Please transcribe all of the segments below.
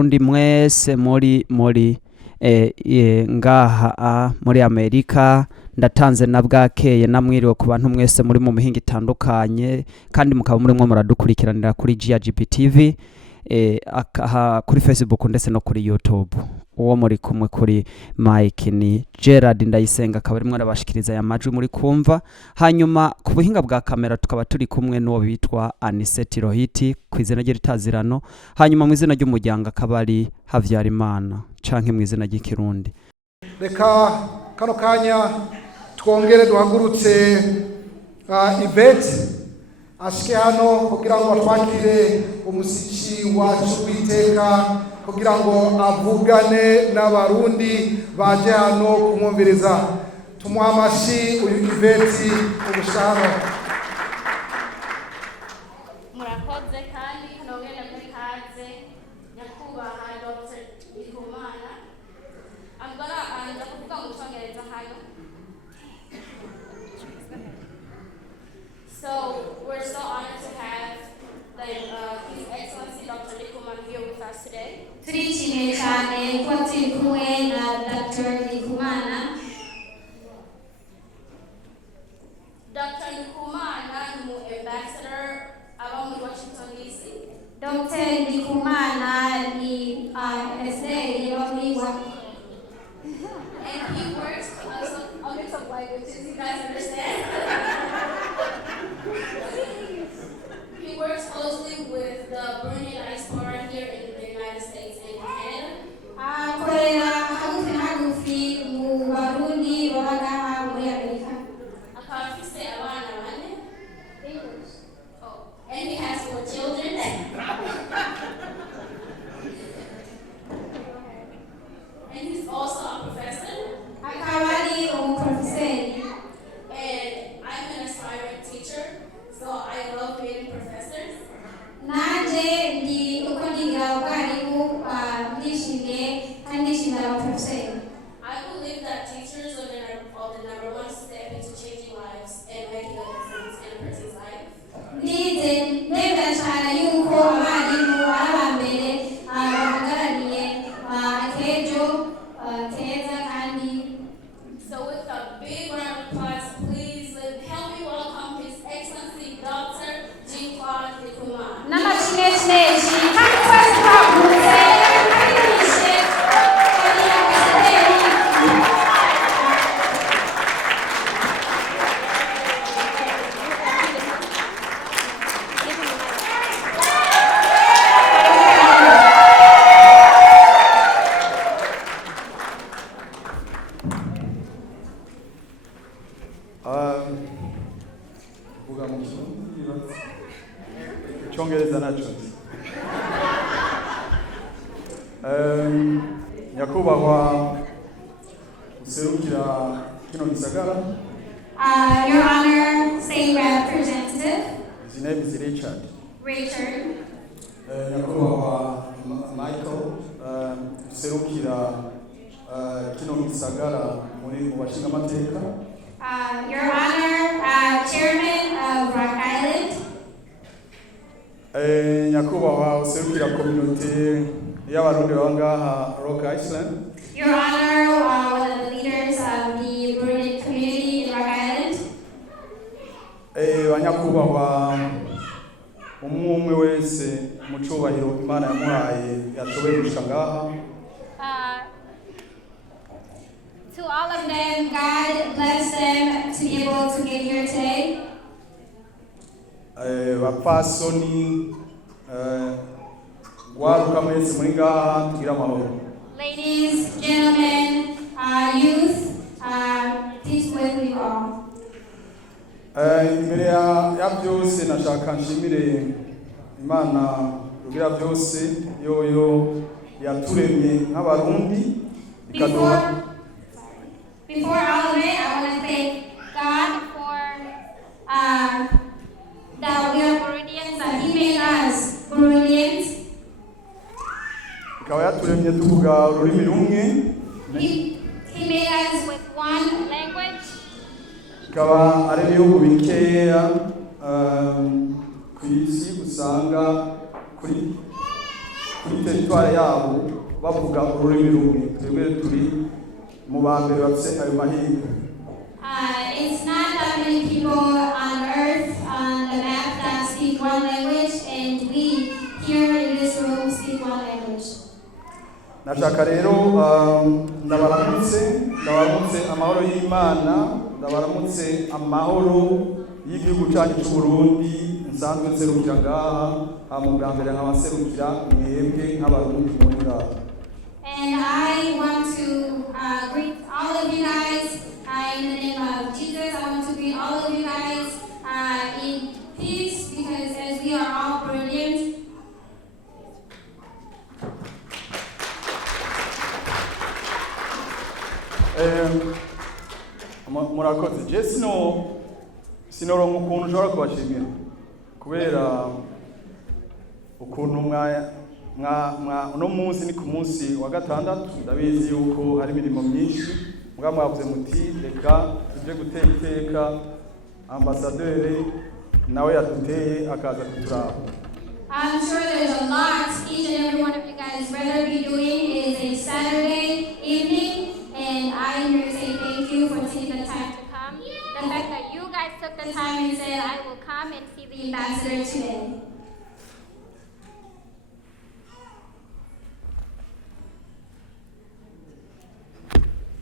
Undi mwese muri ngaha muri Amerika ndatanze na bwakeye namwiriwe ku bantu mwese muri mu mihinga itandukanye kandi mukaba muri mwe muradukurikiranira kuri GRGP TV kuri Facebook ndetse no kuri YouTube. Uwo muri kumwe kuri Mike ni Gerard Ndayisenga, akaba rimwe arabashikiriza ya majwi muri kumva. Hanyuma ku buhinga bwa kamera tukaba turi kumwe n'uwo bitwa Aniseti Rohiti kwizina ry'itazirano. Hanyuma mu izina ry'umuryango akaba ari Havyarimana canke mu izina ry'ikirundi. Reka kano kanya twongere duhagurutse Yvette ashike hano kugira ngo atwakire umusiki wacu witeka kugira ngo avugane n'abarundi baje hano kumwumviriza. Tumuha amashi uyu Yvette ubusharo. Murakoze kandi nongera ndikaze nyakubaha Dr. Ikumana. I'm gonna kuvuga mu Cyongereza hano. So we're so honored to have His Excellency Dr. Ikumana here with us today. Turishimye cyane ko turi kumwe na Dr. Ikumana. Dr. Ikumana ni Ambassador aba muri Washington DC. Dr. Ikumana ni SA aba muri Washington. And he works a mix of languages, you guys understand? He works closely with the Muri diaspora here in the United States and Canada. Akorera hagufi mu Barundi babaga muri Amerika. Akaba afise abana bane. Oh, and he has 4 children. And he's also a professor. Akaba ari umuprofeseri. And I'm an aspiring teacher, so I love meeting professors. Naje ndi uko niga ubwarimu ndishimye kandi ndishimira abaprofeseri. I believe that teachers are the number one step into changing lives and making a difference in a person's life. Ndemera cyane yuko abarimu ari abambere bahagarariye akejo keza kandi. So with a big round of applause, please help me welcome His Excellency Dr. Jean-Claude Ikumana. n'amakinekineji kandi twese twahagurutse karirishe kari ambasaderi. Vuga mu Cyongereza naco. Nyakubahwa userukira kino gisagara. Your Honor, State Representative His name is Richard. Nyakubahwa Michael userukira kino gisagara muri mu bashinga amateka. Your Honor, Chairman of Rock Island. Nyakubahwa userukira community y'abarundi bangaha Rock Island. Your Honor, one of the leaders of the Burundian community in Rock Island. Banyakubahwa umwe wese mu cubahiro Imana yamuhaye yashoboye gushika ngaha. To all of them, God bless them to be able to get here today. Bapfasoni waruka mwese muri ngaha tugira amahoro. Ladies, gentlemen, youth, peace with you all. Imbere ya byose nashaka nshimire Imana kugira byose yoyo yaturemye nk'abarundi ikaduha. Before all of it, I want to thank God for that we are Burundians, that He made us Burundians. Ikaba yaturemye tuvuga ururimi rumwe. He made us with one language. Ikaba ari ibihugu bikeya ku isi usanga kuri kuri teritwari yabo bavuga ururimi rumwe twebwe turi mu ba mbere bafite ayo mahirwe. It's not that many people on earth on the map that speak one language, and we here in this room speak one language. Nashaka rero ndabaramutse amahoro y'Imana, ndabaramutse amahoro y'igihugu cyacu cy'u Burundi nsanzwe nserukira ngaha mu bwa mbere nk'abaserukira mwebwe nk'abarundi muri ngaha. And I want to greet all of you guys in the name of Jesus. I want to greet all of you guys in peace, because as we are all Burundians. Murakoze. Je sinoronka ukuntu ushobora kubashimira kubera ukuntu uno munsi ni ku munsi wa gatandatu, ndabizi yuko hari imirimo myinshi mugabo mwavuze muti reka tuje gutera iteka Ambassadeur nawe yaduteye akaza kuturaba. I'm sure there's a lot each and every one of you guys rather be doing. It is a Saturday evening, and I'm here to say thank you for taking the time to come. The fact that you guys took the time and said, I will come and see the ambassador today.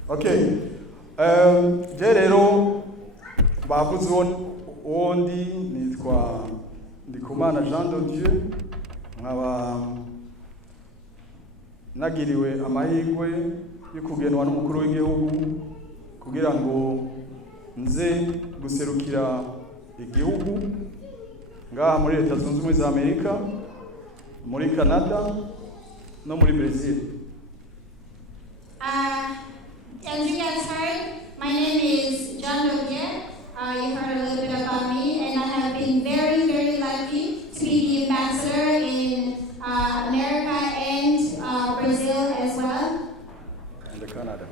Okay. Je rero bavuze uwondi nitwa Ndikumana Jean de Dieu, nkaba nagiriwe amahirwe yo kugenwa n'umukuru w'igihugu kugira ngo nze guserukira igihugu ngaha muri Leta Zunze Ubumwe za Amerika, muri Canada no muri Brazil. As you guys heard, my name is John Dogier. You heard a little bit about me, and I have been very, very lucky to be the ambassador in America and Brazil as well. And Canada.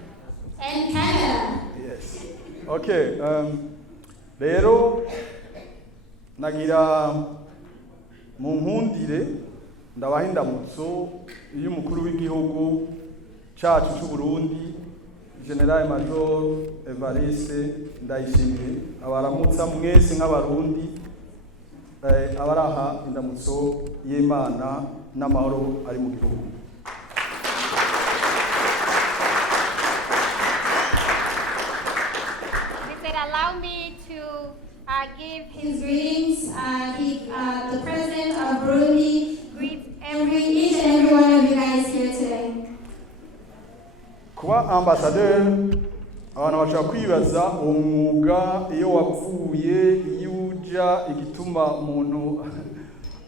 And Canada. Yes. Okay. Rero nagira mu nkundire ndabaha indamutso y'umukuru w'igihugu cyacu cy'u Burundi, General Major Evariste Ndayishimiye, abaramutsa mwese nk'abarundi, abaraha indamutso y'Imana n'amahoro ari mu gihugu. He said, allow me to give his greetings. The president of Burundi greets each and every one of you guys here today. Kuba ambassadeur, abantu bashaka kwibaza umwuga iyo wapfuye, iyo uja igituma umuntu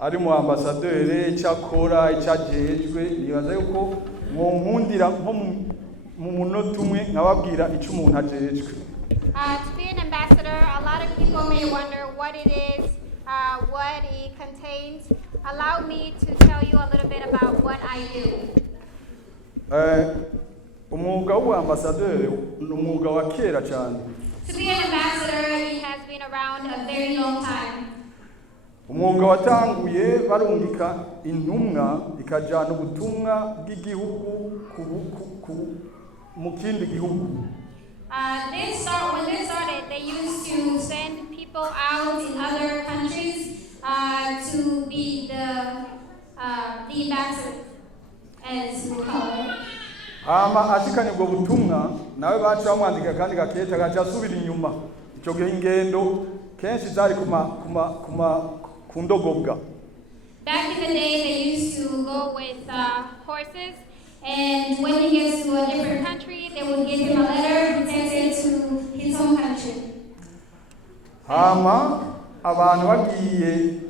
ari mu ambassadeur, cyakora icyajejwe, nibaza yuko mwonkundira nko mu munota umwe nkababwira icyo umuntu ajejwe. To be an ambassador, a lot of people may wonder what it is, what it contains. Allow me to tell you a little bit about what I do. Umwuga w'ambassadeur ni umwuga wa kera cyane. To be an ambassador, he has been around a very long time. Umwuga watanguye barungika intumwa ikajana ubutumwa bw'igihugu mu kindi gihugu. When they started, they used to send people out in other countries to be the ambassadors, as we call it. Ashikanye ubwo butumwa nawe bacu bamwandika kandi gakete agaca asubira inyuma. Icyo gihe ingendo kenshi zari ku ndogobwa. Back in the day, they used to go with horses, and when he gets to a different country, they would give him a letter presented to his home country. Abantu bagiye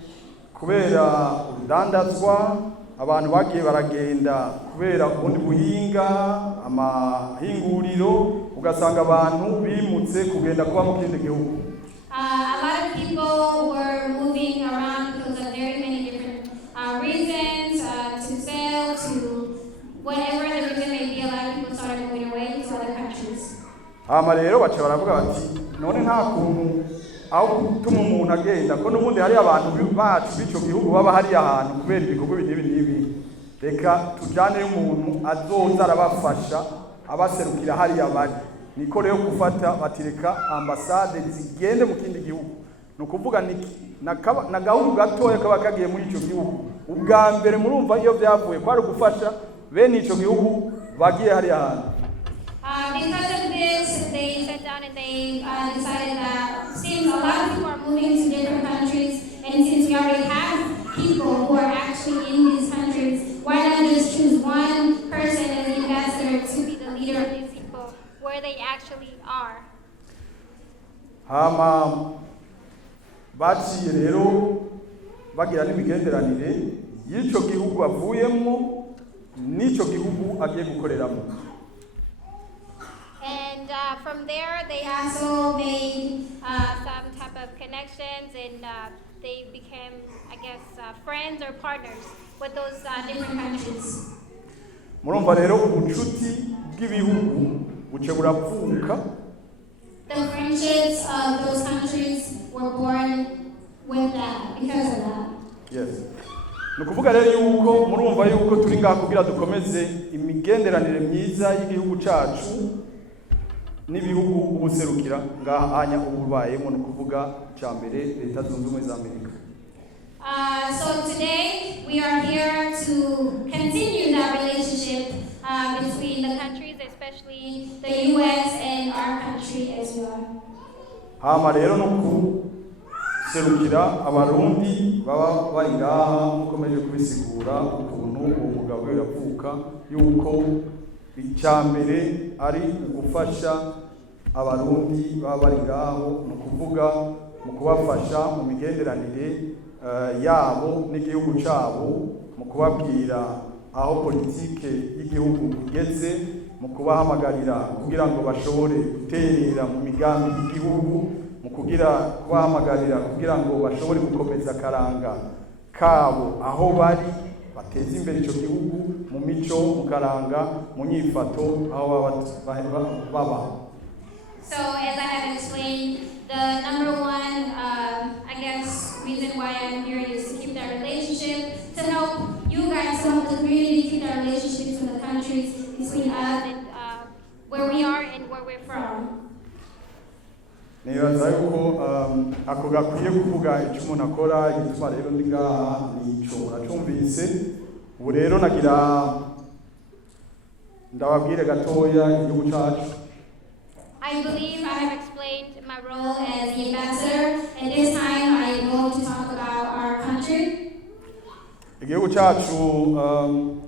kubera urudandazwa, abantu bagiye baragenda kubera ubundi buhinga, amahinguriro, ugasanga abantu bimutse kugenda kuba mu kindi gihugu. A lot of people were moving around because of very many different reasons, to sell, to whatever the reason may be. A lot of people started moving away to other countries. Rero baca baravuga bati none nta kuntu aho gutuma umuntu agenda ko n'ubundi hari abantu bacu b'icyo gihugu baba hari ahantu kubera ibikorwa n'ibi. reka tujane umuntu azoza arabafasha abaserukira hariya bari niko rero gufata batireka ambasade zigende mu kindi gihugu no kuvuga na gahuru gatoya kaba kagiye muri ico gihugu ubwa mbere murumva iyo byavuye kwari gufasha bene ico gihugu bagiye hariya hantu. Because of this, they sat down and they decided that since a lot of people are moving to different countries, and since we already have people who are actually in these countries, why not just choose one person as the ambassador to be the leader of these people where they actually are? Hama baciye rero bagira n'imigenderanire y'ico gihugu avuyemo n'ico gihugu agiye gukoreramo. And from there, they also made some type of connections, and they became, I guess, friends or partners with those different countries. Murumva rero ubucuti bw'ibihugu buce burapfuka. The friendships of those countries were born with that, because of that. Yes. Nukuvuga rero yuko murumva yuko turi ngaha kugira dukomeze imigenderanire myiza y'igihugu cacu n'ibihugu ubuserukira ngaha anya ububayemo no kuvuga cyambere leta zunze ubumwe za Amerika. So today we are here to continue that relationship between the countries, especially the US and our country as well. Hama rero no kuserukira abarundi baba bari ngaha mukomeje kubisigura ukuntu uwo mugabo yavuka yuko icyambere ari ugufasha abarundi baba bari ngaho no kuvuga mu kubafasha mu migenderanire yabo n'igihugu cyabo mu kubabwira aho politike y'igihugu igeze mu kubahamagarira kugira ngo bashobore guterera mu migambi y'igihugu mu kubahamagarira kugira ngo bashobore gukomeza karanga kabo aho bari bateza imbere ico gihugu mu mico mu karanga mu nyifato aho baba. So as I have explained, the number one, I guess, reason why I'm here is to keep that relationship, to help you guys, to help the community keep that relationship between the countries, between us and where we are and where we're from. Nibaza yuko ako gakwiye kuvuga icyo umuntu akora igituma rero ndi ngaha nico muracumvise ubu rero nagira ndababwire gatoya igihugu cacu. I believe I have explained my role as the ambassador, and this time I am going to talk about our country. Igihugu cacu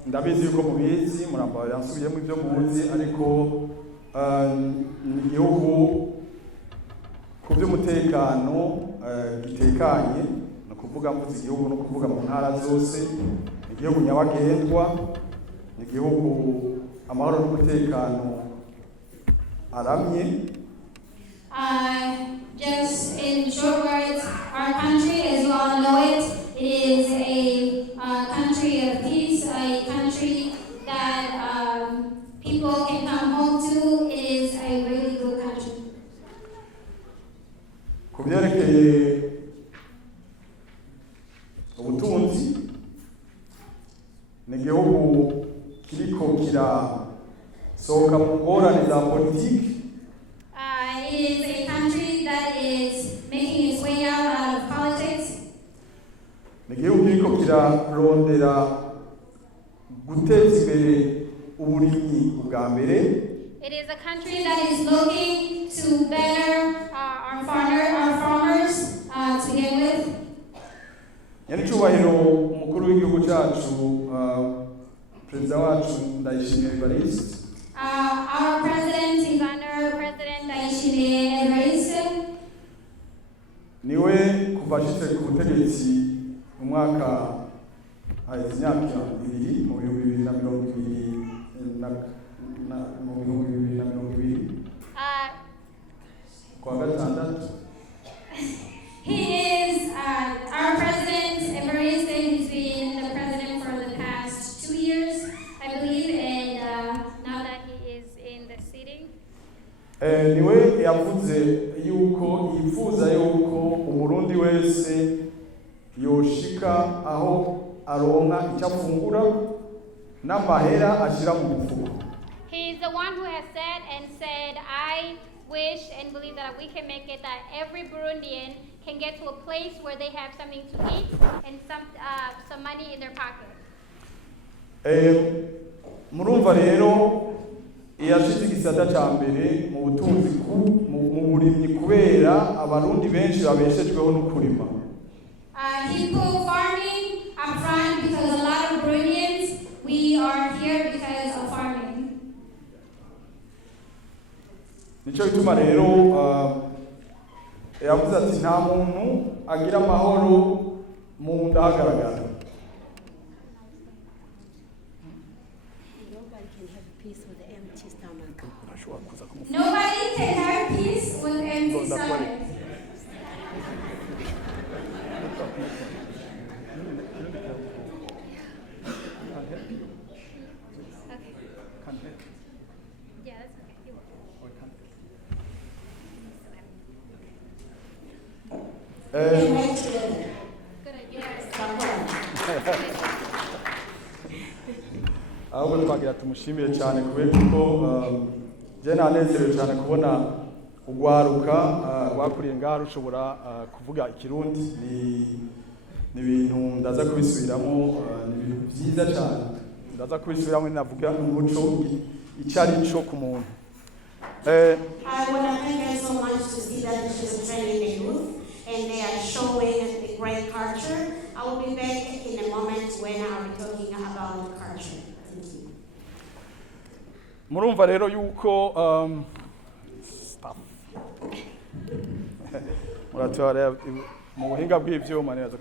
ndabizi yuko mubizi muramba yansubiyemo ibyo muzi ariko ni igihugu ku by'umutekano gitekanye no kuvuga mvuze igihugu no kuvuga mu ntara zose ni igihugu nyabagendwa ni igihugu amahoro n'umutekano aramye. Just in short words, our country, as you all know it, is a country of peace, a country that people can come home to. It is a really good country. Ku byerekeye ubutunzi ni igihugu kiriko kirasohoka mu ngorane za politiki. It is a country that is making its way out of politics. Ni igihugu kiriko kirarondera guteza imbere uburimyi bwa mbere. It is a country that is looking to better our farmers to begin with. Nyanicyubahiro umukuru w'igihugu cyacu perezida wacu Ndayishimiye Evariste. Our president, his honor President Ndayishimiye Evariste. Niwe kuva ashitse ku butegetsi mu mwaka imyaka 2 mu 2020 kwa gatandatu. He is our president, Evariste. He's been the president for the past 2 years, I believe, and now that he is in the sitting. Niwe yavuze yuko yifuza yuko umurundi wese yoshika aho aronka icyo afungura n'amahera ashyira mu mufuko. He is the one who has said, I wish and believe that we can make it that every Burundian can get to a place where they have something to eat and some money in their pocket. Murumva rero iyashyize igisata cya mbere mu butunzi mu burimyi kubera abarundi benshi babeshejweho no kurima. He put farming up front because a lot of Burundians, we are here because of farming. Nico bituma rero yavuze ati nta muntu agira amahoro mu nda hagaragara. Nobody can have peace with empty stomach. Yeah, that's okay. Good idea. Ahubwo twagira tumushimire cyane kubera ko je nanezerewe cyane kubona ugwaruka wakuriye ngaho rushobora kuvuga ikirundi ni ibintu ndaza kubisubiramo ni ibintu byiza cyane ndaza kubisubiramo navuga umuco icari cyo ku muntu. I want to thank you so much to see that this is training the youth and they are showing the great culture. I will be back in a moment when I will be talking about culture. Thank you. Murumva rero yuko muratora mu buhinga bw'ivyuma neza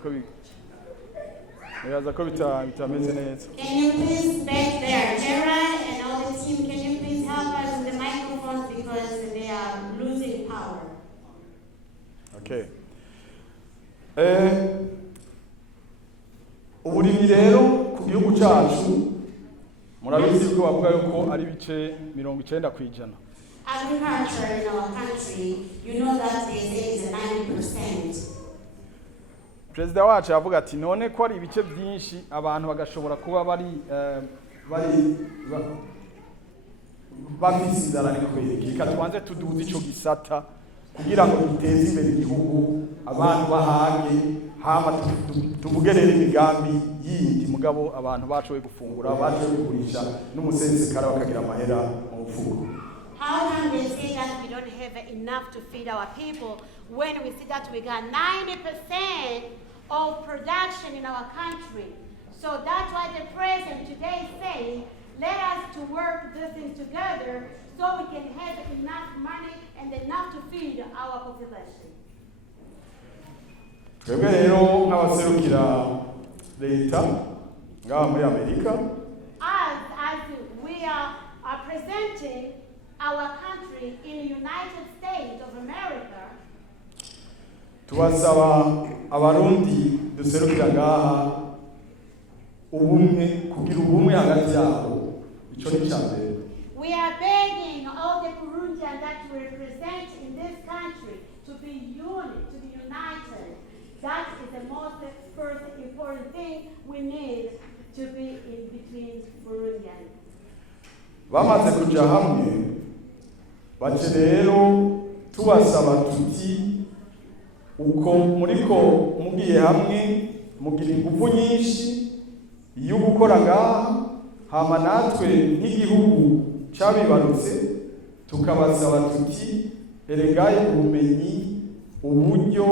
ko bitameze neza. Can you please back there, Gerard and all the team, can you please help us with the microphones because they are losing power. Okay. Uburimyi rero ku gihugu cyacu murabizi ko bavuga yuko ari bice 90%. Agriculture in our country, you know that they say is 90%. Perezida wacu yavuga ati none ko ari ibice byinshi abantu bagashobora kuba bafise inzara ariko reka tubanze tuduze ico gisata kugira ngo giteze imbere igihugu abantu bahage hama tuvugerere imigambi yindi mugabo abantu bacowe gufungura bacowe kugurisha n'umusensekara bakagira amahera mu mfuko. How can they say that we don't have enough to feed our people when we see that we got 90% of production in our country? So that's why the president today is saying, let us to work this thing together so we can have enough money and enough to feed our population. Twebwe rero nk'abaserukira leta ngaha muri Amerika, As we are presenting our country in the United States of America, tubasaba abarundi duserukira ngaha ubumwe kugira ubumwe hagati yabo ico ni cyane. we are begging all the Burundians that we represent in this country to be united. That is the most first important thing we need to be in between Burundians. Bamaze kuja hamwe bace rero tubasaba tuti uko muriko mugiye hamwe mugira ingufu nyinshi yo gukora ngaha hama natwe nk'igihugu cabibarutse tukabasaba tuti eregaye ubumenyi uburyo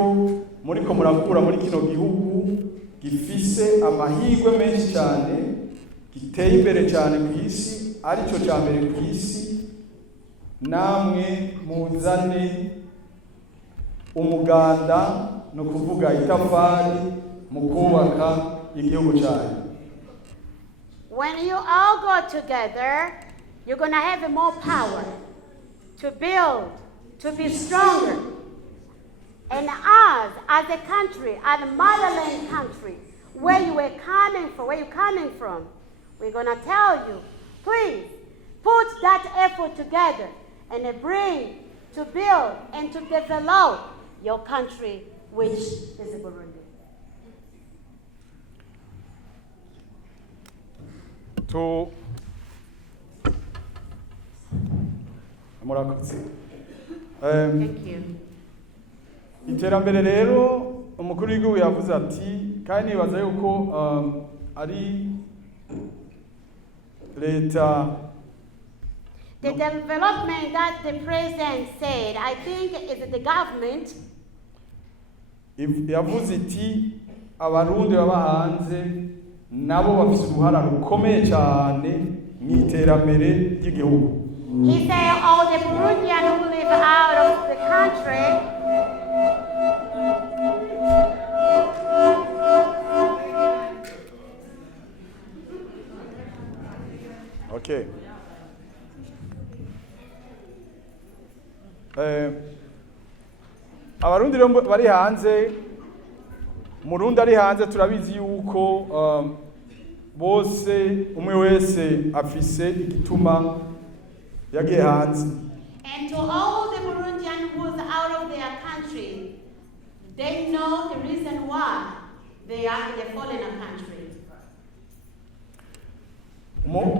muriko murakura muri kino gihugu gifise amahirwe menshi cyane giteye imbere cyane ku isi arico cya mbere ku isi namwe muzane umuganda no kuvuga itafari mu kubaka igihugu cyayo. When you all go together, you're going to have more power to build, to be stronger. And us, as a country, as a motherland country, where you're coming from, we're going to tell you, please, put that effort together and bring to build and to develop your country, which is Burundi. murakoze. Thank you. Iterambere rero umukuru w'igihugu yavuze ati kandi nibaza yuko ari leta. The development that the president said, I think, is the government. Yavuze iti abarundi baba hanze nabo bafite uruhara rukomeye cyane mu iterambere ry'igihugu. He said all the Burundians who live out of the country Okay. Abarundi bari hanze, Murundi ari hanze turabizi yuko bose umwe wese afise igituma yagiye hanze. And to all the Burundians who is out of their country, they know the reason why they are in the foreign country.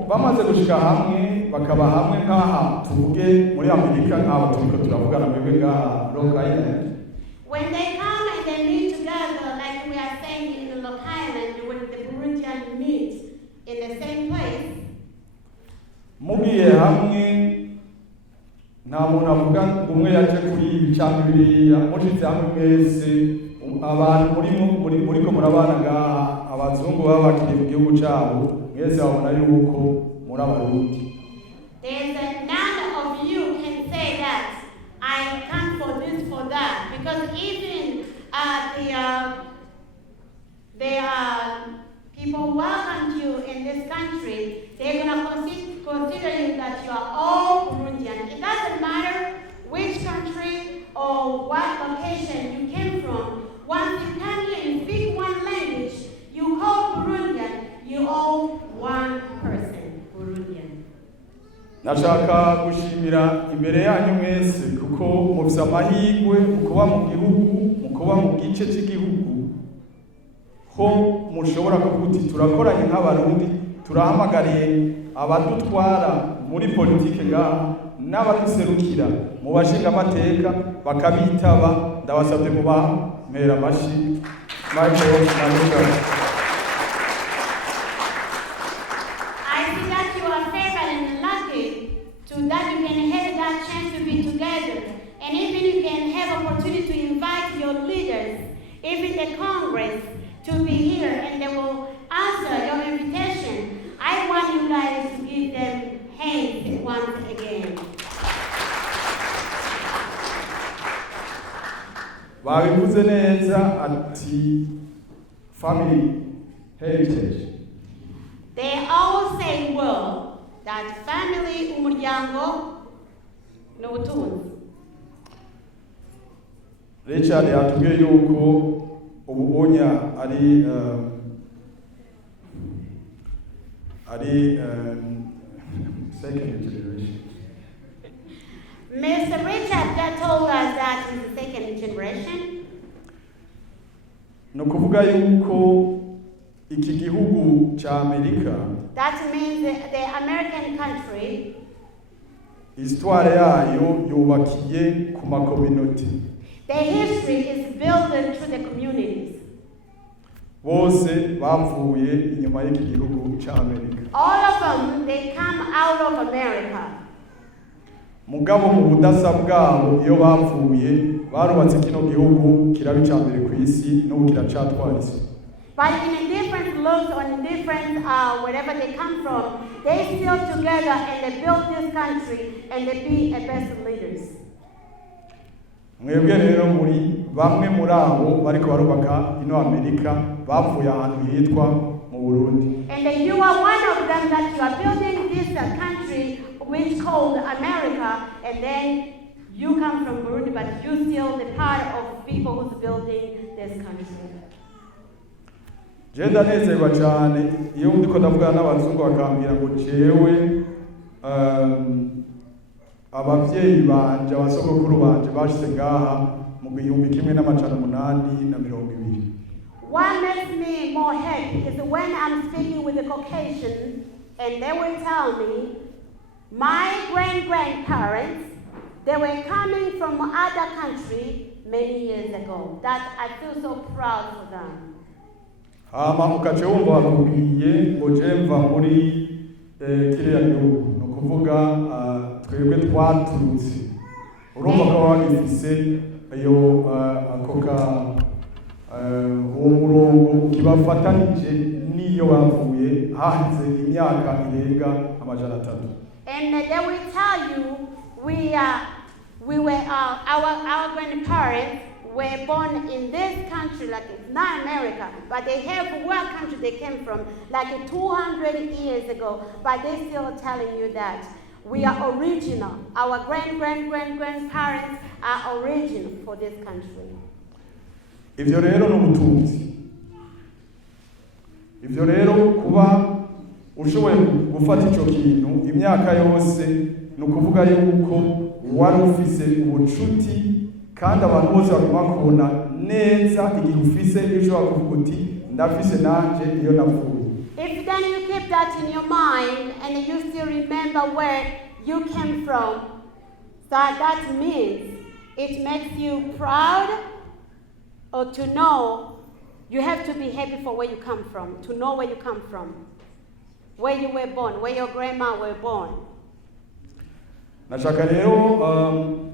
Bamaze gushika hamwe bakaba hamwe nk'aha tuvuge muri Amerika nk'aho turiko turavugana mwebwe ngaha Long Island. When they come and they meet together, like we are saying in the Long Island, when the Burundians meet in the same place, mugiye hamwe nta muntu avuga ngo umwe yaje kuri ibi cyangwa biriya, mushize hamwe mwese abantu muriko murabana ngaha abazungu baba bakiri mu gihugu cyabo mwese babona yuko muri Abarundi. there's none of you can say that I come for this, for that, because even the people welcome you in this country, they're going to consider you that you are all Burundian. It doesn't matter which country or what location you came from. Once you come here and speak one language, you call Burundian, you all one person, Burundian. Nashaka gushimira imbere yanyu mwese kuko mufise amahirwe mu kuba mu gihugu, mu kuba mu gice cy'igihugu ho mushobora kuvuga turakoranye nk'abarundi, turahamagariye abadutwara muri politike ngaha n'abaduserukira mu bashinga amateka bakabitaba. Ndabasabye mubaha mpera amashi Michael Naruga. That you can have that chance to be together, and even you can have opportunity to invite your leaders, even the Congress, to be here, and they will answer your invitation. I want you guys to give them hands once again. Babivuze neza ati family heritage. They all say well. That family umuryango n'ubutunzi. Richard yatubwiye yuko ububonya ari second generation. Mr. Richard that told us that he's the second generation. No kuvuga yuko iki gihugu cha Amerika, that means the American country, histoire yayo yubakiye ku makominote. The history is built through the communities. Bose bavuye inyuma y'iki gihugu cha Amerika. All of them, they come out of America. Mugabo mu budasa bwabo iyo bavuye barubatse kino gihugu kiraba icambere ku isi no kiracatwara isi. But in a different looks or in different wherever they come from, they still together and they build this country and they be a best leaders. Mwebwe rero muri bamwe muri abo bariko barubaka ino Amerika bavuye ahantu hitwa mu Burundi. And you are one of them that you are building this country which called America, and then you come from Burundi, but you still the part of people who's building this country. Jenda nezerwa cyane iyo ndiko ndavuga n'abazungu bakambira ngo jewe abavyeyi banje abasogokuru banje bashyize ngaha mu 1820. What makes me more happy is when I'm speaking with the Caucasians and they will tell me, my grandparents, they were coming from other country many years ago. That I feel so proud for them. Hama ukace wumva bakubwiye ngo je mva muri kiriya gihugu no kuvuga twebwe twaturutse urumva ko bagifise iyo akoka uwo murongo kibafatanije niyo bavuye hanze imyaka irenga amajana 3. And they will tell you we were our grandparents were born in this country, like it's not America, but they have what country they came from, like 200 years ago, but they still telling you that we are original. Our grandparents are original for this country. Ivyo rero n'ubutunzi. Ivyo rero kuba ushoboye gufata ico kintu imyaka yose nukuvuga yuko wari ufise ubucuti kandi abantu bose baguma kubona neza igihe ufise ushobora kuvuga uti ndafise nanje iyo navuye. If then you keep that in your mind and you still remember where you came from, that means it makes you proud, or to know you have to be happy for where you come from, to know where you come from, where you were born, where your grandma were born. Nashaka rero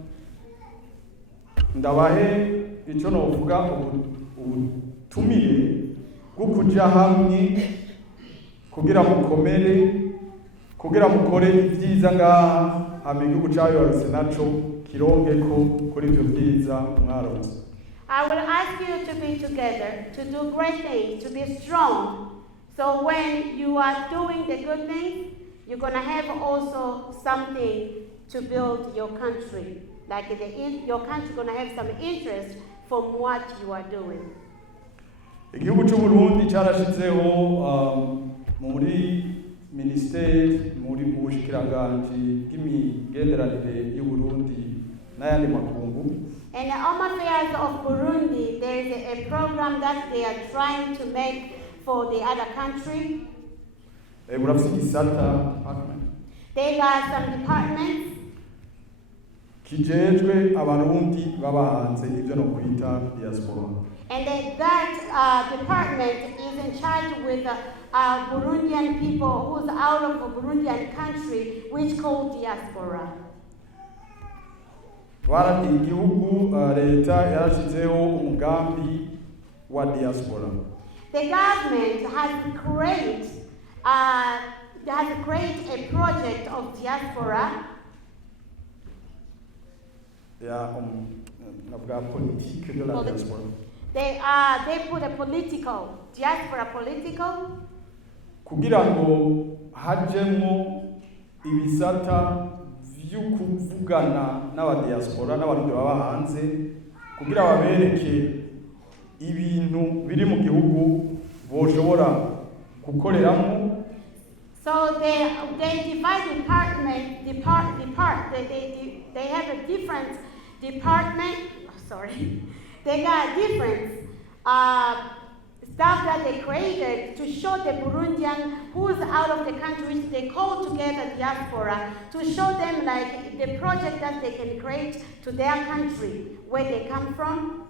ndabahe icyo novuga ubutumire bwo kuja hamwe kugira mukomere kugira mukore ibyiza ngaha hama igihugu cyayo yarose naco kirongeko kuri ibyo byiza mwaronse. I will ask you to be together, to do great things, to be strong. So when you are doing the good things, you're going to have also something to build your country. Like your country is going to have some interest from what you are doing. Igihugu cy'u Burundi cyarashizeho muri ministeri muri bushikiranganje bw'imigenderanire y'u Burundi n'ayandi makungu. In the Home Affairs of Burundi, there is a program that they are trying to make for the other country. They got some departments. Kijejwe abarundi baba hanze ibyo no kwita diaspora. And that department is in charge with Burundian people who's out of a Burundian country, which called diaspora. Igihugu leta yarashizeho umugambi wa diaspora. The government has created a project of diaspora. Politique de la diaspora. They put a political diaspora political. Kugira ngo hajemo ibisata kuvugana n'abadiaspora n'abantu baba hanze kugira babereke ibintu biri mu gihugu boshobora gukoreramo. So they divide they have a different department. They got different stuff that they created to show the Burundian who's out of the country, which they call together diaspora, to show them like the project that they can create to their country, where they come from.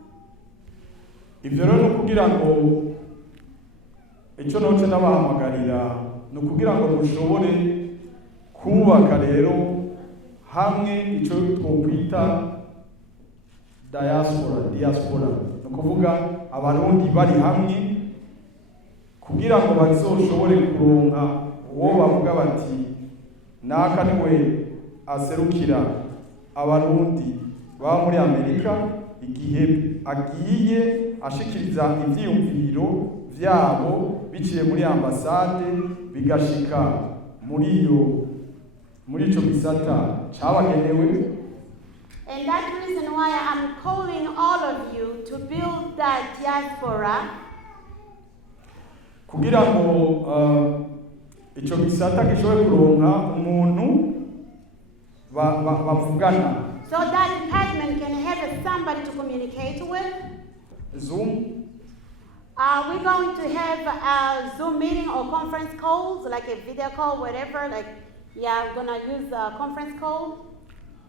Ivyo rero kugira ngo icyo noce n'abahamagarira no kugira ngo dushobore kubaka rero hamwe icyo twokwita diaspora no kuvuga abarundi bari hamwe kugira ngo bazoshobore kuronka uwo bavuga bati naka niwe aserukira abarundi baba muri Amerika igihe agiye ashikiriza ivyiyumviro vyabo biciye muri ambasade bigashika muri ico gisata cabagenewe. And that's the reason why I'm calling all of you to build that diaspora. Kugira ngo ico gisata gishobore kuronka umuntu bavugana. So that department can have somebody to communicate with. Zoom. We're going to have a Zoom meeting or conference calls, like a video call, whatever. Like, yeah, we're gonna use a conference call.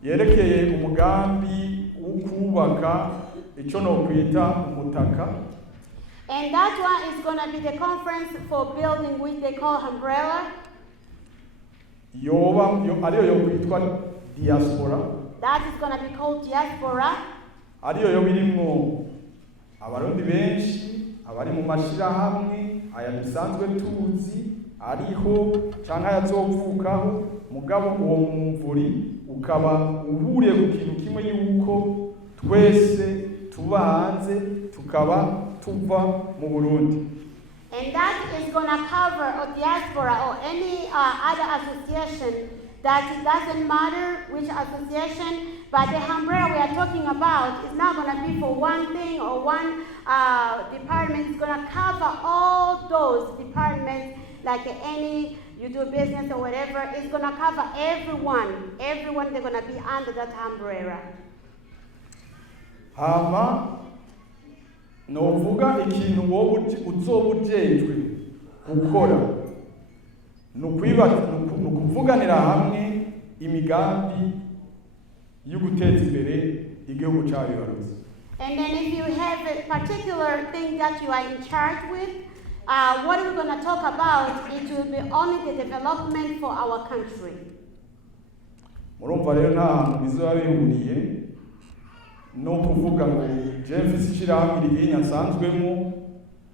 yerekeye umugambi wo kubaka icyo nokwita umutaka. And that one is gonna be the conference for building which they call umbrella. Ariyo yo kwitwa diaspora. That is gonna be called diaspora. Ariyo yo birimwo abarundi benshi, abari mu mashirahamwe, aya dusanzwe tuzi, ariho canke ayazovukaho, mugabo uwo mumvuri ukaba uhuriye ku kintu kimwe yuko twese tuba hanze tukaba tuva mu Burundi. And that is going to cover a diaspora or any other association that it doesn't matter which association, but the umbrella we are talking about is not going to be for one thing or one department. It's going to cover all those departments, like any you do business or whatever. It's going to cover everyone. Everyone, they're going to be under that umbrella. Hama novuga ikintu wowe uzoba ujejwe gukora nukuvuganira hamwe imigambi yo guteza imbere igihugu cyabibarutse. And then if you have a particular thing that you are in charge with, what we're going to talk about, it will be only the development for our country. Murumva rero nta hantu bizoba bihuriye no kuvuga ngo James ishirahamwe iri nyasanzwemo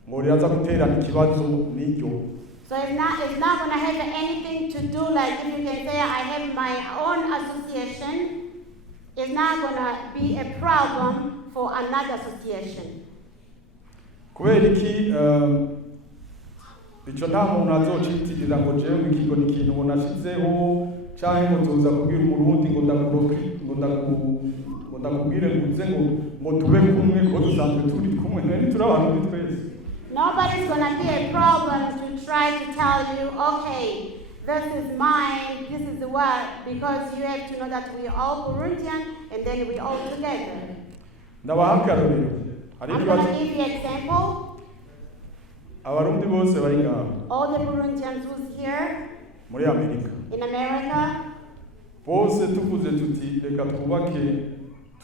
ngo ryaza guterana ikibazo n'iryo. So it's not going to have anything to do like if you can say I have my own association. It's not going to be a problem for another association. Kubera iki icyo nta muntu azocitirira ngo jewe ikigo ni ikintu bonashizeho canke ngo tuza kubwira umurundi ngo ndakubwire nguze ngo tube kumwe ko dusanzwe turi kumwe nari turi abantu twese. Nobody's going to be a problem to try to tell you, okay, this is mine, this is the what, because you have to know that we are all Burundian and then we all together. Ndabaha akarorero. I'm going to give you an example. Abarundi bose bari ngaho. All the Burundians who's here muri Amerika. in America. Bose tuvuze tuti reka twubake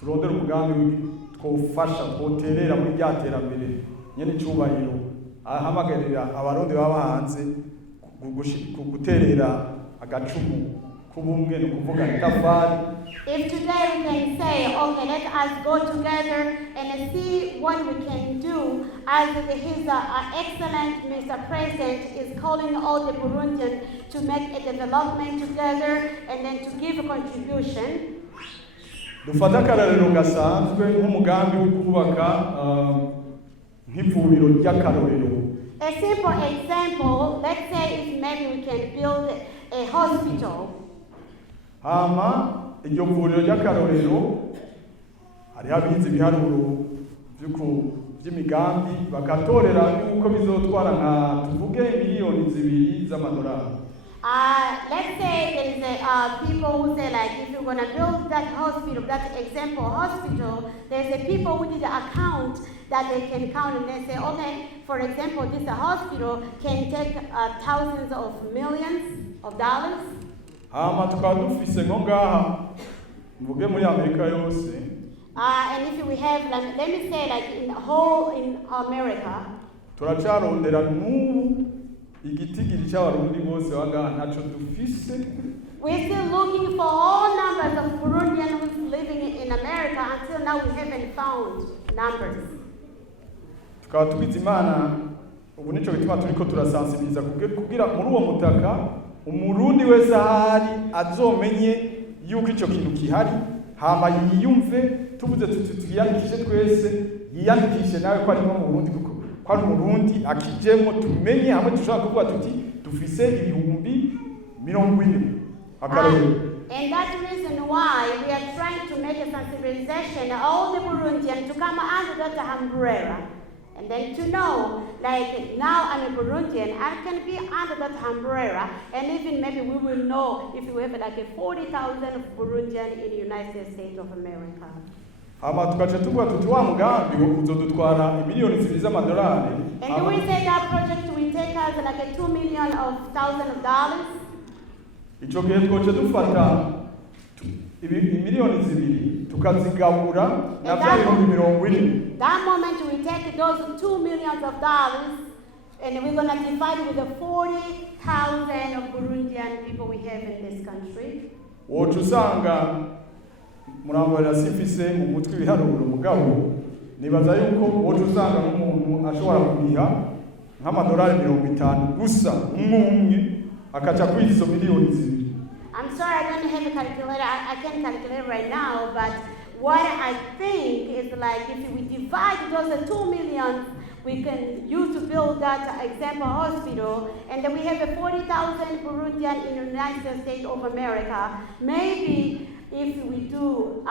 turondera umugambi twofasha twoterera muri ryaterambere nyene icubahiro ahamagarira abarundi baba hanze guterera agacumu kubumwe no kuvuga itafari. If today we can say, okay, let us go together and see what we can do, as his excellent Mr. President is calling all the Burundians to make a development together and then to give a contribution. Dufata akarorero gasanzwe nk'umugambi wo kubaka nk'ivuriro ry'akarorero. A simple example, let's say if maybe we can build a hospital. Hama iryo vuriro ry'akarorero hari abizi ibiharuro by'imigambi bakatorera yuko bizotwara nka tuvuge miliyoni 2 z'amadolari. Let's say there is people who say like if you're going to build that hospital, that example hospital, there's a people who did an account that they can count and they say, okay, for example, this hospital can take thousands of millions of dollars. Hama tukaba dufise nko ngaha mvuge muri Amerika yose. And if we have, like, let me say, like in America, turacarondera n'ubu igitigiri cy'abarundi bose banga ntaco dufise. We're still looking for all numbers of Burundians who's living in America. Until now, we haven't found numbers. Tukaba tubizi Imana ubu nico bituma turiko turasensibiliza kugira muri uwo mutaka umurundi wese ahari azomenye yuko ico kintu kihari, hama yiyumve tuvuze twiyandikishe twese, yiyandikishe nawe ko ari mu Burundi kuko ko ari umurundi akijemo tumenye hamwe dushaka kuvuga tuti dufise ibihumbi 40 akarorero. And that's the reason why we are trying to make a sensibilization all the Burundians to come under that umbrella. And then to know, like now I'm a Burundian, I can be under that umbrella, and even maybe we will know if we have like a 40,000 Burundian in the United States of America. hama tugaca tuvuga tuti wa mugambi uzodutwara miliyoni 2 z'amadolari. And we say that project will take us like $2 million. Ico gihe twoce dufata miliyoni 2 tukazigabura na bya 40. That moment we take those $2 million and we're going to divide it with the 40,000 of Burundian people we have in this country. Wocu usanga murambara sifise mu mutwe ibiharuro mugabo nibaza yuko wocu usanga nk'umuntu ashobora kubiha nk'amadolari 50 gusa umwe akaca kwizo miliyoni 2. I'm sorry, I don't have a calculator. I can't calculate right now, but what I think is like if we divide those 2 million we can use to build that example hospital, and then we have a 40,000 Burundian in the United States of America. Maybe if we do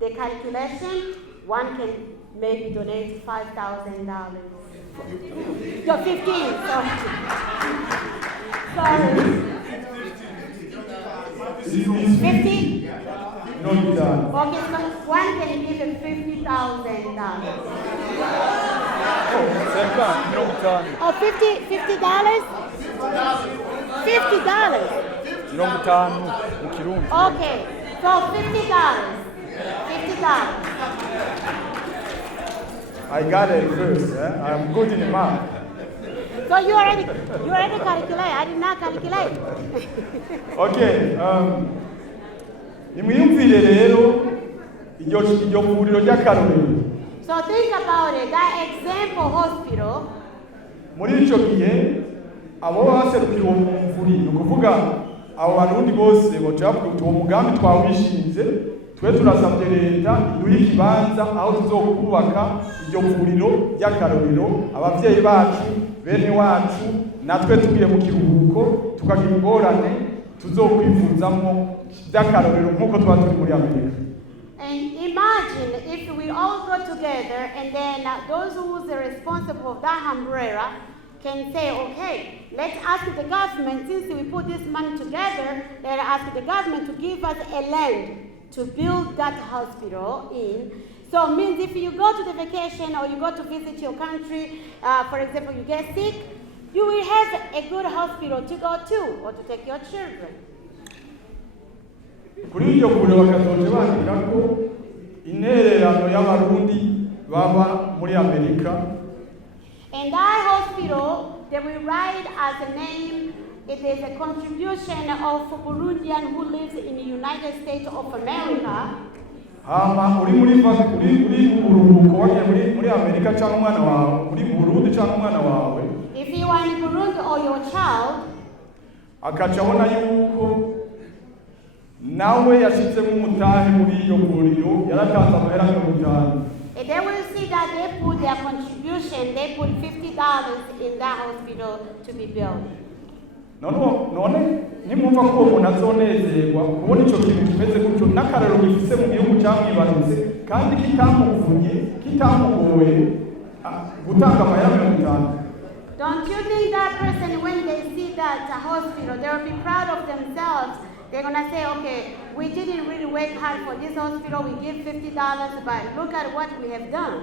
the calculation, one can maybe donate $5,000. No, 15. Sorry. 50? No, okay, so one can give him $50,000. Oh, $50? $50? Okay, so $50. I got it first. I'm good in math. So you already calculate. I did not calculate. Okay. Nimwiyumvire rero iryo vuriro ry'akarorero. So think about it. That example hospital. Muri ico gihe abo baserukira uwo mvuri ni ukuvuga abo barundi bose boca bavuga uwo mugambi twawishinze twe turasabye leta iduhe ikibanza aho tuzokubaka iryo vuriro ry'akarorero abavyeyi bacu bene wacu natwe tugiye mu kiruhuko tukagira ingorane tuzokwivuzamo by'akarorero nk'uko tuba turi muri Amerika. And imagine if we all go together and then those who are responsible of that umbrella can say, okay, let's ask the government, since we put this money together, let's ask the government to give us a land to build that hospital in. So it means if you go to the vacation or you go to visit your country, for example, you get sick, you will have a good hospital to go to or to take your children. Kuri iryo vuriro bakazoca bandika ko intererano y'abarundi baba muri Amerika. And that hospital, they will write as a name, it is a contribution of Burundian who lives in the United States of America. Hama uri muri uruhuko wagiye muri Amerika cyangwa umwana wawe uri mu Burundi cyangwa umwana wawe. If you are in Burundi or your child, akaca abona yuko nawe yashizemo umutahe muri iyo vuriro yaratanze amahera y'umutahe. they will see that they put their contribution, they put $50 in that hospital to be built. None nimwumva ko umuntu azonezerwa kubona ico kintu kimeze gutyo n'akarero gifise mu gihugu cyamwibarutse kandi kitamuvunye kitamugoye gutanga amahera y'umutahe. Don't you think that person, when they see that hospital, they will be proud of themselves? They're going to say, okay, we didn't really work hard for this hospital, we give $50, but look at what we have done.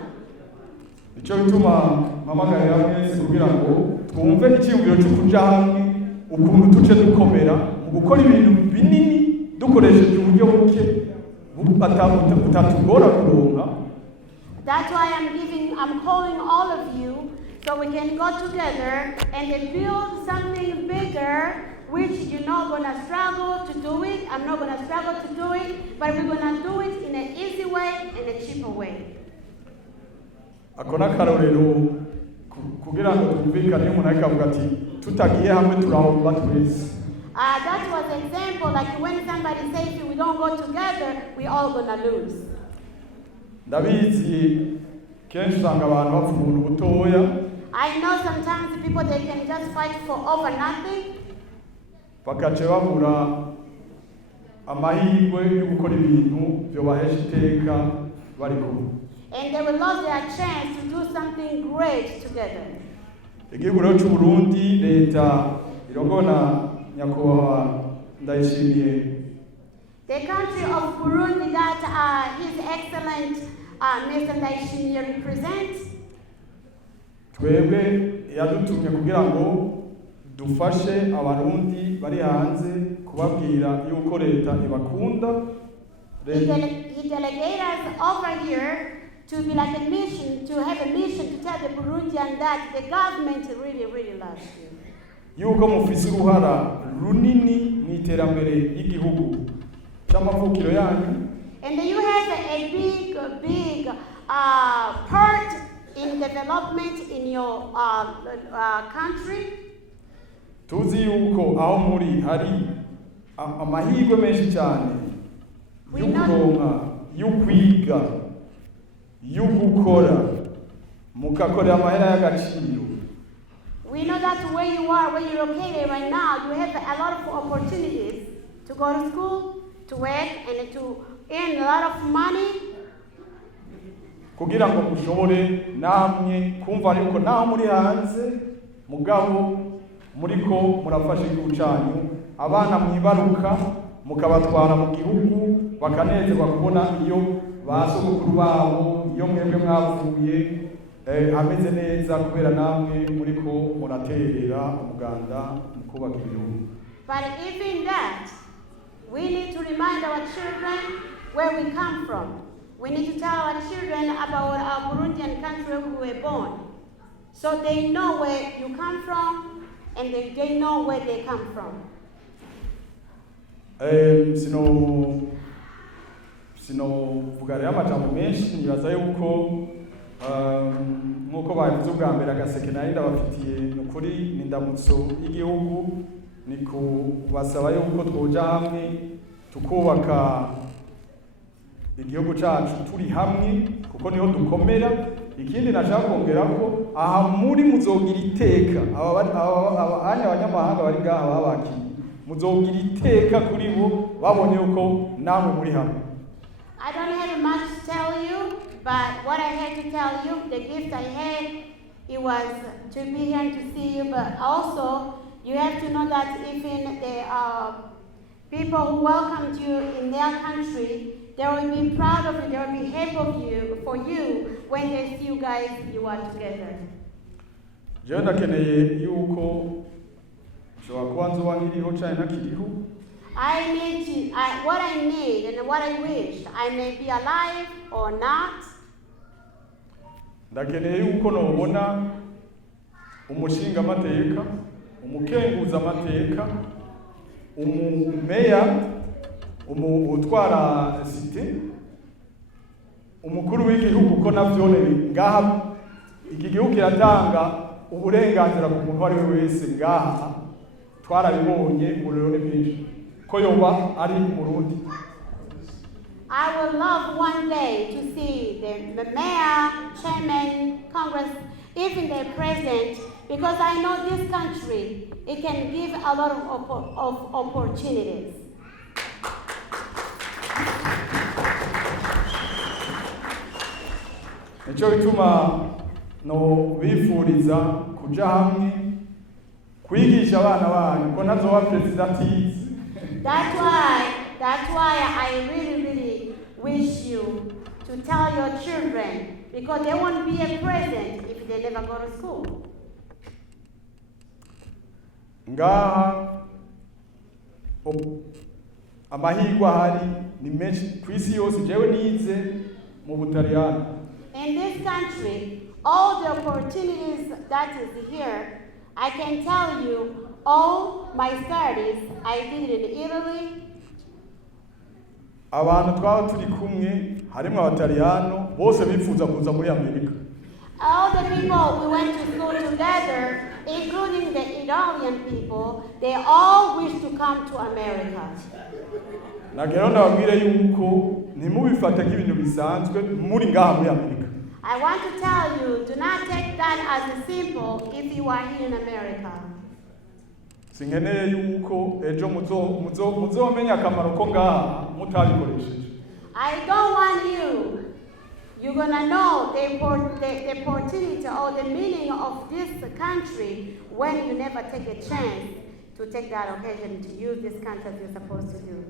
Ico bituma mpamagarira mwese kugira ngo twumve icyiyumviro cyo kuja hamwe ukuntu tuce dukomera mu gukora ibintu binini dukoresheje uburyo buke butatugora kuronka. That's why I'm calling all of you so we can go together and build something bigger, which you're not going to struggle to do it. I'm not going to struggle to do it, but we're going to do it in an easy way and a cheaper way. Akona karorero kugira ngo twumvikane umuntu akavuga ati tutagiye hamwe turahomba twese. That was an example, like when somebody says if we don't go together, we all going to lose. Ndabizi kenshi usanga abantu bapfa umuntu butoya. I know sometimes people, they can just fight for over nothing. Bakace babura amahirwe yo gukora ibintu byo bahesha iteka bari kumwe. And they will lose their chance to do something great together. Igihugu rero cy'u Burundi leta irongona nyakubahwa ndayishimiye the country of Burundi that His Excellent Mr. Ndayishimiye represents. twebwe yadutumye kugira ngo dufashe abarundi bari hanze kubabwira yuko leta ibakunda. He delegated us over here to be like a mission, to have a mission to tell the Burundian that the government really, really loves you. Yuko mufise uruhara runini mu iterambere y'igihugu c'amavukiro yanyu. And you have a big part in development in your country. Tuzi yuko aho muri hari amahirwe menshi cyane yo kuronka, yo kwiga, yo gukora, mukakorera amahera y'agaciro. We know that where you are, where you're located right now, you have a lot of opportunities to go to school, to work, and to earn a lot of money. Kugira ngo mushobore namwe kumva yuko naho muri hanze mugabo muriko murafasha igihugu cyanyu, abana mwibaruka mukabatwara mu gihugu bakanezerwa kubona iyo basogokuru babo, iyo mwebwe mwavuye ameze neza kubera namwe muriko muraterera umuganda mu kubaka igihugu. But even that, we need to remind our children where we come from. We need to tell our children about our Burundian country where we were born, so they know where you come from and they know where they come from. Sinovuga rero amajambo menshi, nibaza yuko nk'uko babivuze ubwa mbere agaseke nari ndabafitiye ni ukuri ni indamutso y'igihugu, ni kubasaba yuko twoja hamwe tukubaka igihugu cyacu turi hamwe kuko niho dukomera. Ikindi nashaka kongera ko aha muri muzogira iteka, abanyamahanga bari ngaha babakiye muzogira iteka kuri bo babonye yuko namwe muri hamwe. I don't have much to tell you, but what I had to tell you, the gift I had, it was to be here and to see you, but also you have to know that even the people who welcomed you in their country, they will be proud of you, they will be happy of you, for you, when they see you guys, you are together. Jewe ndakeneye yuko ushobora kuba nzoba nkiriho cyane ntakiriho. What I need and what I wish, I may be alive or not. Ndakeneye yuko nobona umushinga amateka, umukenguza amateka, umumeya, utwara site, umukuru w'igihugu ko navyone ngaha iki gihugu kiratanga uburenganzira ku muntu ari we wese ngaha twarabibonye mu rurone bwinshi ko yoba ari Burundi. I would love one day to see the mayor, chairman, Congress, even the president, because I know this country, it can give a lot of opportunities. Nico bituma no bifuriza kuja hamwe kwigisha abana banyu ko ntazoba president. That's why I really wish you to tell your children, because they won't be a president if they never go to school. Ngaha amahirwe ahari ni menshi kwisi yose. Jewe nize mu Butaliyani. In this country, all the opportunities that is here, I can tell you, all my studies I did in Italy. Abantu twaba turi kumwe harimo abataliyano bose bifuza kuza muri Amerika. All the people we went to school together, including the Italian people, they all wish to come to America. Nagero ndababwire yuko ntimubifate nk'ibintu bisanzwe muri ngaha muri Amerika. I want to tell you, do not take that as a simple if you are here in America. Sinkeneye yuko ejo muzomenya akamaro ko ngaha mutabikoresheje. I don't want you. You're gonna know the opportunity or the meaning of this country when you never take a chance to take that occasion to use this country as you're supposed to do.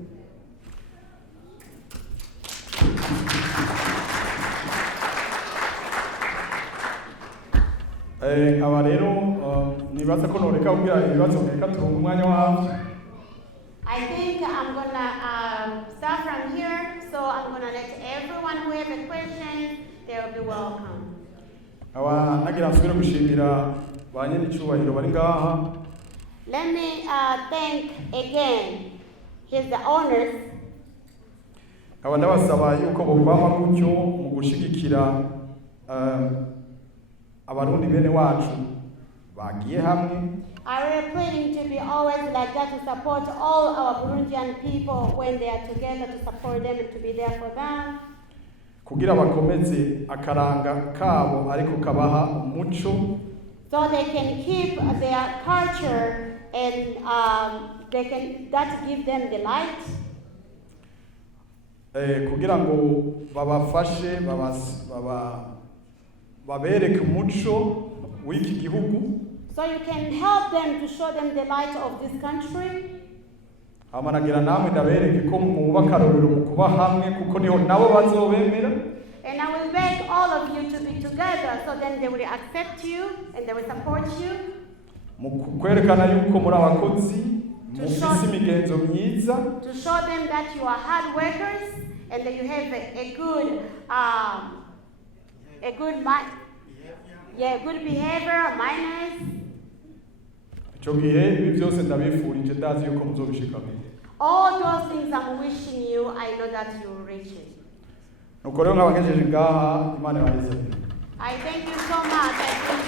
aba rero nibaza ko noreka kugira ibibazo reka turonka umwanya wabo. I think I'm gonna start from here, so I'm gonna let everyone who have a question, they will be welcome. Aba nagira nsubire gushimira ba nyene icubahiro bari ngaha. Let me thank again the owners. Aba ndabasaba yuko bobama gutyo mu gushigikira abarundi bene wacu bagiye hamwe. I am planning to be always like that to support all our Burundian people when they are together, to support them and to be there for them. Kugira bakomeze akaranga kabo ariko kabaha umuco. So they can keep their culture and that give them the light. Kugira ngo babafashe babereke umuco w'iki gihugu. So you can help them to show them the light of this country. Amanagira namwe ndabereke ko mubaka akarorero mu kuba hamwe kuko niho nabo bazobemera. And I will beg all of you to be together, so then they will accept you and they will support you. Mu kwerekana yuko muri abakozi mufise imigenzo myiza. To show them that you are hard workers and that you have a good behavior, manners. Ico gihe ibi byose ndabifurije ndazi yuko muzobishikamo. All those things I'm wishing you, I know that you will reach it. Nuko rero nk'abagejeje ngaha Imana ibareze. I thank you so much.